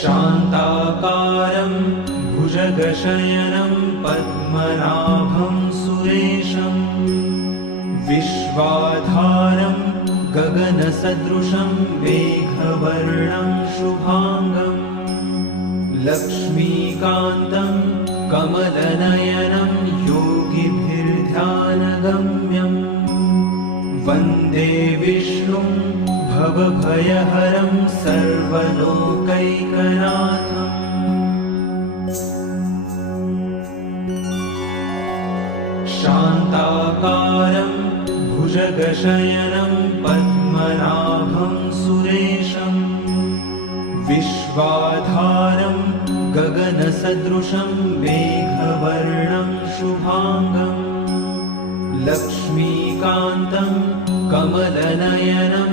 शान्ताकारं भुजगशयनं पद्मनाभं सुरेशं विश्वाधारं गगनसदृशं मेघवर्णं शुभांगं लक्ष्मीकान्तं कमलनयनं योगिभिर्ध्यानगम्यं वन्दे विष्णुं भवभयहरं सर्वलोकैकनाथम्। शान्ताकारं भुजगशयनं पद्मनाभं सुरेशं विश्वाधारं गगनसदृशं मेघवर्णं शुभांगं लक्ष्मीकान्तं कमलनयनं